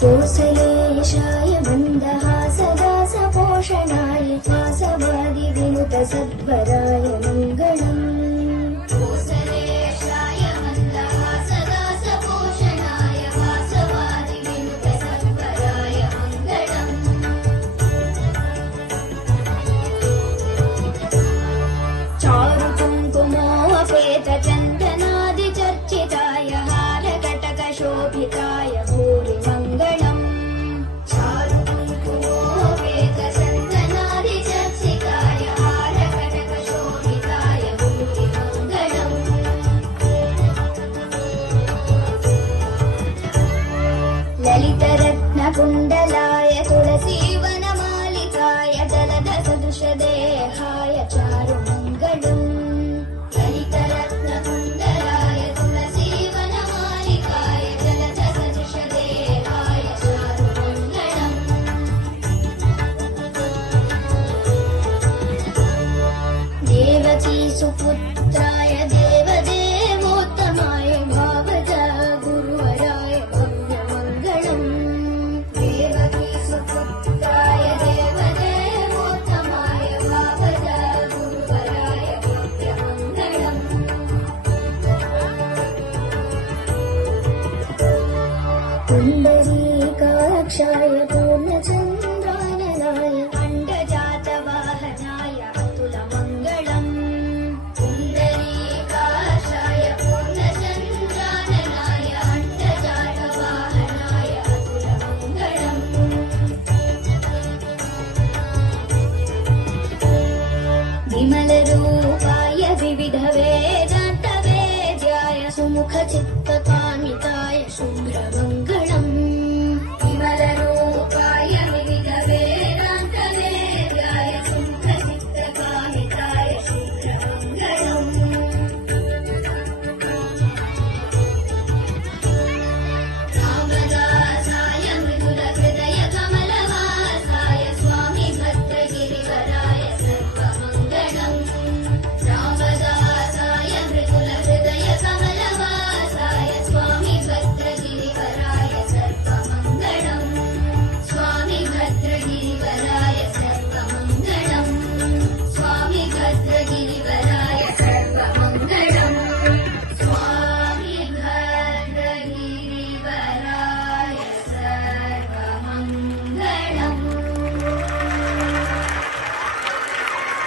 कोसलेशाय मन्दहासदासपोषणाय वासवादि विनुत सद्वराय मङ्गलम्। कोसलेशाय मन्दहासदासपोषणाय वासवादि विनुत सद्वराय मङ्गलम्। चारु कुङ्कुमोपेत चन्दनादिचर्चिताय हारकटकशोभिताय भूरि मङ्गलम्। चारु कुङ्कुमोपेत चन्दनादिचर्चिताय हारकटकशोभिताय भूरि मङ्गलम्। ललितरत्नकुण्डलाय तुलसीवनमालिकाय जलधसदृशदेहाय चारु मङ्गलम्। ललितरत्नकुण्डलाय तुलसीवनमालिकाय जलधसदृशदेहाय चारु मङ्गलम्। देवकी सुपुत्राय देवदेवोत्तमाय भावजा गुरुवराय भव्यमङ्गलम्। देवकी सुपुत्राय देवदेवोत्तमाय भावजा गुरुवराय भव्यमङ्गलम्। पुण्डरीकाक्षाय